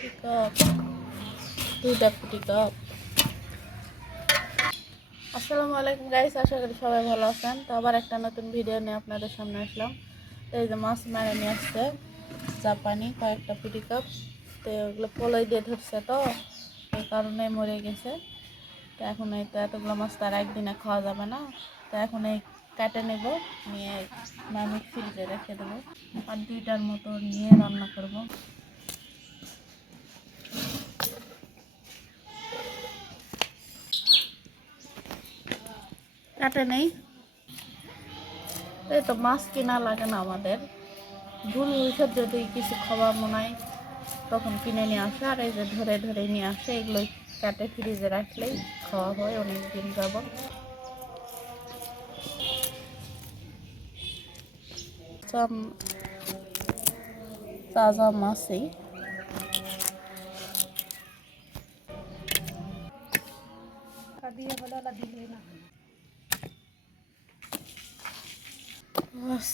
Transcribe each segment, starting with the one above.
Pickup, 2টা pickup. আসসালামু আলাইকুম গাইস, আশা করি সবাই ভালো আছেন। তো আবার একটা নতুন ভিডিও নিয়ে আপনাদের সামনে আসলাম। তো এই যে মাছ মেরে নিয়ে আসছে জাপানি কয়েকটা পিকআপ। তো ওগুলো পলই দিয়ে ধরছে, তো এই কারণে মরে গেছে। তো এখন এই তো এতগুলো মাছ তার একদিনে খাওয়া যাবে না। তো এখন এই কাটে নেব, নিয়ে আমি ফ্রিজে রেখে দেবো। আর 2টার মতো নিয়ে রান্না করব। কাটে নেই, এই তো মাছ কিনা লাগে না আমাদের। ভুল ভবিষ্যৎ যদি কিছু খাবার মনে হয় তখন কিনে নিয়ে আসে, আর এই যে ধরে ধরে নিয়ে আসে, এগুলোই কাটে ফ্রিজে রাখলেই খাওয়া হয় অনেক দিন যাবত। তাজা মাছই।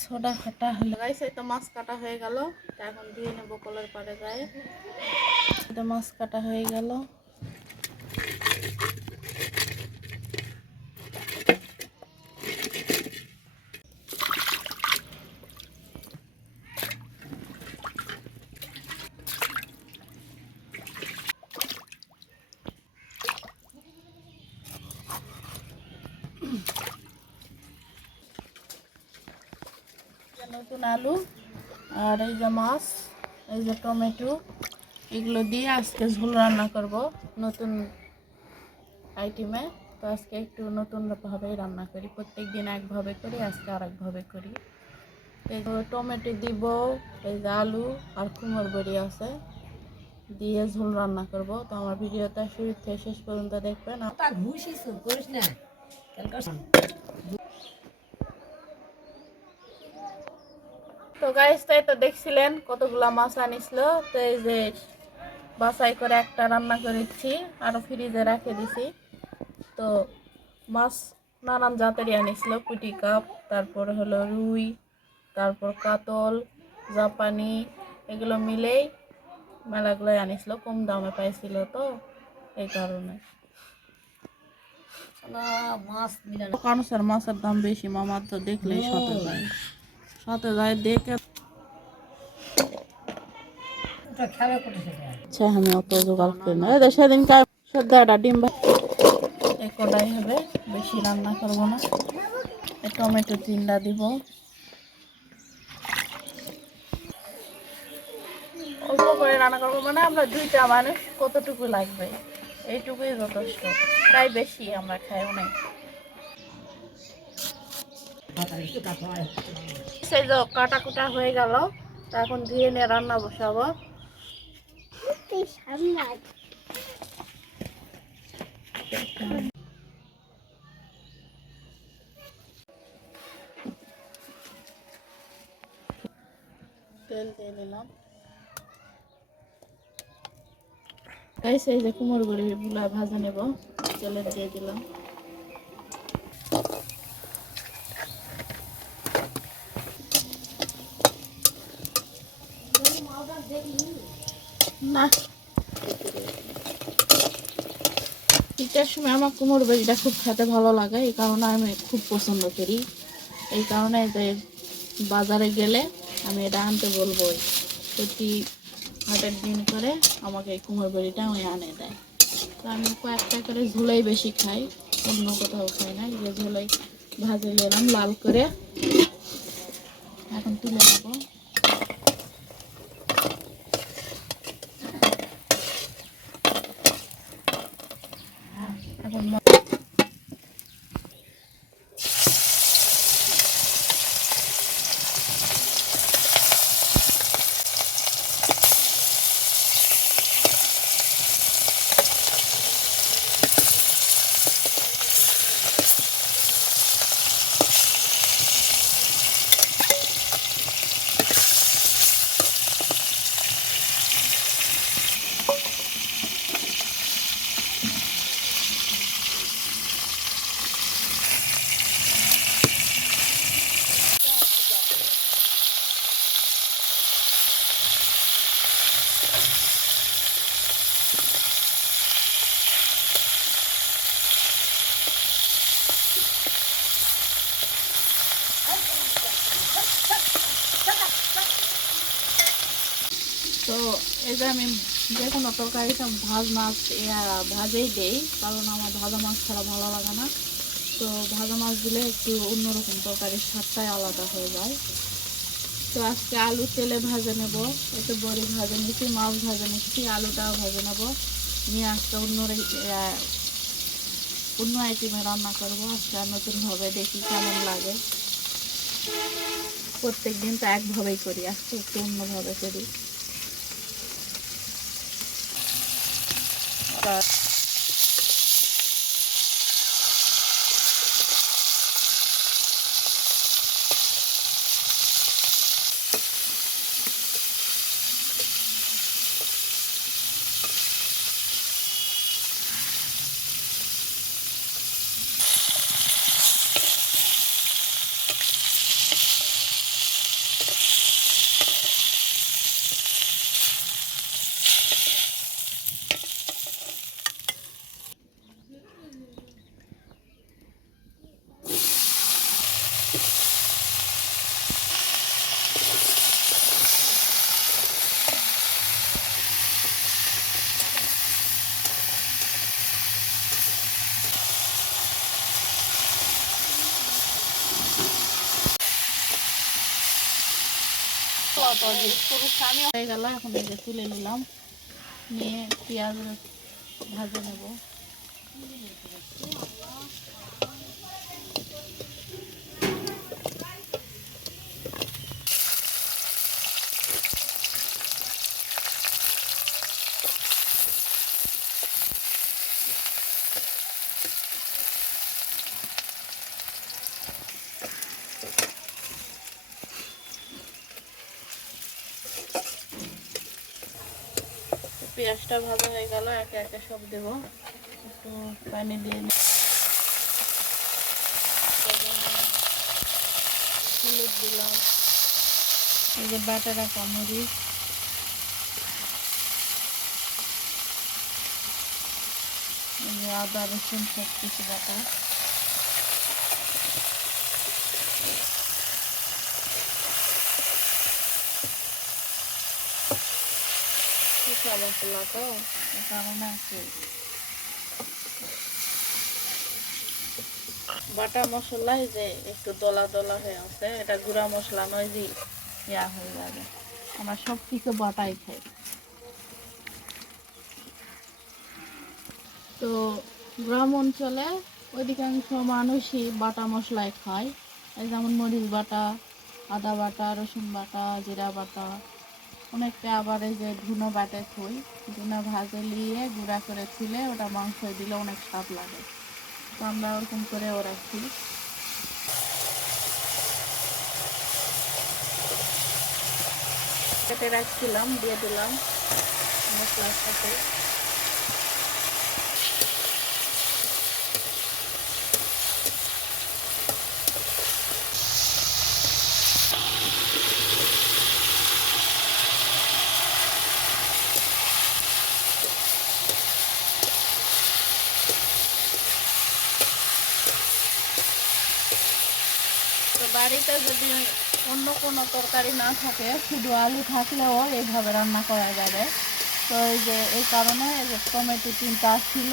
সোডা কাটা হলো গাইস, এই তো মাছ কাটা হয়ে গেল। এখন ধুয়ে নেবো, কলের পাড়ে যায়। তো মাছ কাটা হয়ে গেল। নতুন আলু আর এই যে মাছ, এই যে টমেটো, এগুলো দিয়ে আজকে ঝোল রান্না করব নতুন আইটেমে। তো আজকে একটু নতুনভাবে রান্না করি, প্রত্যেক দিন একভাবে করি, আজকে আর একভাবে করি। এই যে টমেটো দিব, এই যে আলু আর কুমড়োর বড়ি আছে, দিয়ে ঝোল রান্না করব। তো আমার ভিডিওটা শুরু থেকে শেষ পর্যন্ত দেখবেন। তো গাইস, তাই তো দেখছিলেন কতগুলা মাছ আনিছিল। তো এই যে বাছাই করে একটা রান্না করেছি, আরো ফ্রিজে রেখে দিছি। তো মাছ নানান জাতেরই আনিছিল, পুঁটি কাপ, তারপর হলো রুই, তারপর কাতল, জাপানি, এগুলো মিলেই মেলাগুলোই আনিছিল। কম দামে পাইছিল, তো এই কারণে মাছের দাম বেশি, মামার তো দেখলেই সাথে যায় দেখে। আচ্ছা, আমি অত জোগাড় করি না। সেদিনকার সদ্যাটা ডিম এই কড়াই হবে, বেশি রান্না করবো না। টমেটো 3টা দিব, অল্প করে রান্না করবো, মানে আমরা 2টা মানুষ, কতটুকু লাগবে এইটুকুই যথেষ্ট, তাই বেশি আমরা খাই অনেক। সেই যে কাটা কুটা হয়ে গেল, এখন ধুয়ে নিয়ে রান্না বসাবো। তেল দিয়ে দিলাম। এই যে কুমড়ো বড়িগুলো ভাজা নেব, তেলে দিয়ে দিলাম। না, শীতের সময় আমার কুমড়ো বড়িটা খুব খেতে ভালো লাগে, এই কারণে আমি খুব পছন্দ করি। এই কারণে যে বাজারে গেলে আমি এটা আনতে বলবো, প্রতি হাটের দিন করে আমাকে এই কুমড়ো বড়িটা ওই আনে দেয়। তো আমি কয়েকটা করে ঝোলাই বেশি খাই, অন্য কোথাও খাই না। যে ঝোলাই ভাজে নিলাম লাল করে, এখন তুলে নেবো। এখন যে আমি যে কোনো তরকারিটা মাছ ভাজেই দেই, কারণ আমার ভাজা মাছ ছাড়া ভালো লাগে না। তো ভাজা মাছ দিলে একটু অন্যরকম তরকারির স্বাদটাই আলাদা হয়ে যায়। তো আজকে আলু তেলে ভাজে নেব, একটু বড়ি ভাজে নিচ্ছি, মাছ ভাজে নিচ্ছি, আলুটাও ভাজে নেব, নিয়ে আজকে অন্য আইটেমে রান্না করবো। আজকে নতুনভাবে দেখি কেমন লাগে। প্রত্যেক দিন তো একভাবেই করি, আজকে একটু অন্যভাবে করি। হয়ে গেল, এখন এই যে তুলে নিলাম, নিয়ে পেঁয়াজ ভাজে নেব। পেঁয়াজটা ভাজা হয়ে গেল, একে একে সব দেবো। একটু পানি দিয়ে হলুদ দিলাম, এই যে বাটা রাখা মরিচ, এই যে আদা রসুন সব কিছু বাটা, শুকনো মশলা তো এই কারণে আছে। বাটা মশলা যে একটু দলা দলা হয়ে আছে, এটা গুঁড়া মশলা নয় যে ইয়া হয়ে যাবে। আমার সব কিছু বাটাই খাই। তো গ্রাম অঞ্চলে অধিকাংশ মানুষই বাটা মশলাই খায়, এই যেমন মরিচ বাটা, আদা বাটা, রসুন বাটা, জিরা বাটা, অনেকটা। আবার এই যে ধুনো বাটে থুই, ধুনো ভাজে নিয়ে গুঁড়া করে তুলে ওটা মাংস দিলে অনেক স্বাদ লাগে। তো আমরা ওরকম করেও রাখি। কেটে রাখছিলাম, দিয়ে দিলাম মশলার সাথে। তো বাড়িতে যদি অন্য কোনো তরকারি না থাকে, শুধু আলু থাকলেও এইভাবে রান্না করা যাবে। তো এই কারণে এই যে টমেটো 3টা ছিল,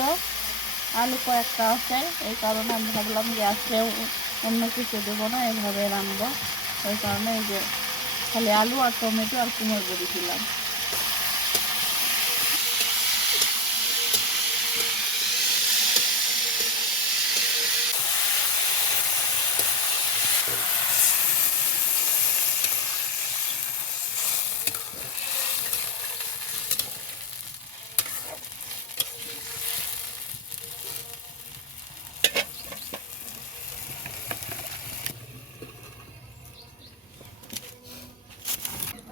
আলু কয়েকটা আছে, এই কারণে আমি ভাবলাম যে আজকে অন্য কিছু দেবো না, এইভাবে রান্নবো। ওই কারণে এই যে খালি আলু আর টমেটো আর কুমড়ো বড়ি দিলাম।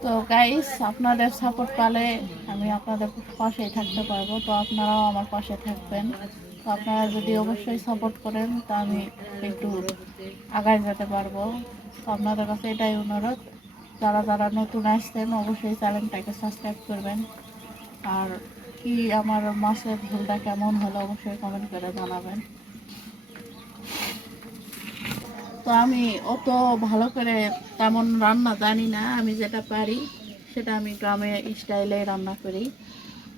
তো গাইস, আপনাদের সাপোর্ট পেলে আমি আপনাদের পাশেই থাকতে পারবো। তো আপনারাও আমার পাশে থাকবেন। তো আপনারা যদি অবশ্যই সাপোর্ট করেন, তো আমি একটু আগায় যেতে পারবো। তো আপনাদের কাছে এটাই অনুরোধ, যারা যারা নতুন আসছেন অবশ্যই চ্যানেলটাকে সাবস্ক্রাইব করবেন। আর কি আমার মাছের ঝোলটা কেমন হলো অবশ্যই কমেন্ট করে জানাবেন। তো আমি অত ভালো করে তেমন রান্না জানি না, আমি যেটা পারি সেটা আমি গ্রামের স্টাইলে রান্না করি।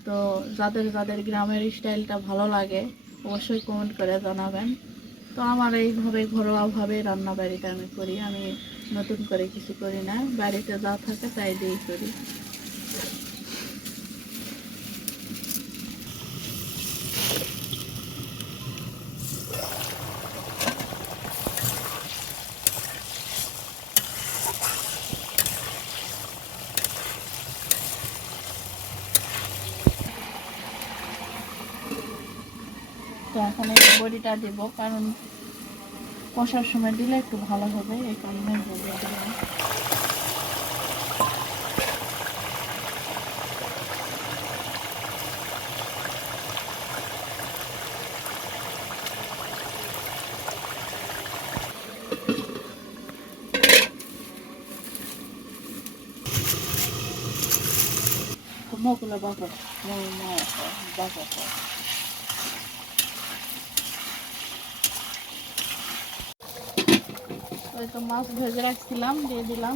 তো যাদের যাদের গ্রামের স্টাইলটা ভালো লাগে অবশ্যই কমেন্ট করে জানাবেন। তো আমার এইভাবে ঘরোয়াভাবে রান্না বাড়িতে আমি করি, আমি নতুন করে কিছু করি না, বাড়িতে যা থাকে তাই দিয়েই করি। তো এখন এই বড়িটা দেব, কারণ কষার সময় দিলে একটু ভালো হবে, এই কারণে বড়িটা দিলাম। Mogul bakar, mau bakar. ওই তো মাছ ভেজে রাখছিলাম, দিয়ে দিলাম।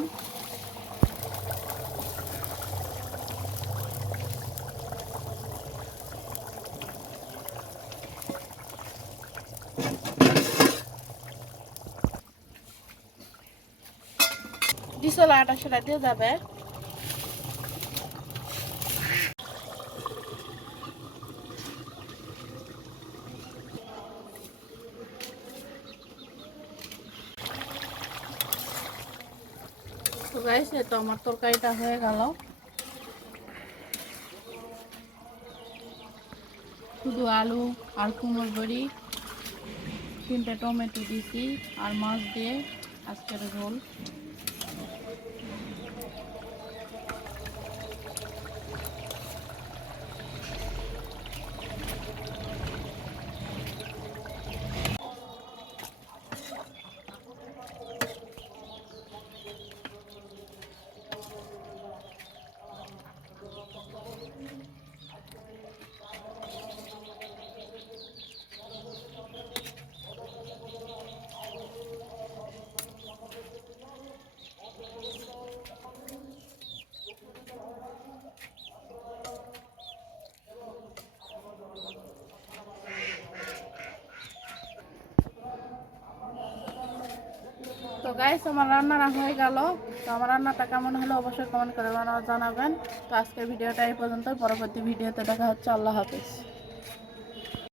ডিসলা আটা সেটা দিয়ে যাবে। তো গাইস, এই তো আমার তরকারিটা হয়ে গেল। শুধু আলু আর কুমড়োর বড়ি, 3টে টমেটো দিছি আর মাছ দিয়ে আজকের ঝোল। তো গাইস, আমার রান্নাটা হয়ে গেল। তো আমার রান্নাটা কেমন হলো অবশ্যই কমেন্ট করে জানাবেন। তো আজকের ভিডিওটা এই পর্যন্ত, পরবর্তী ভিডিওতে দেখা হচ্ছে। আল্লাহ হাফেজ।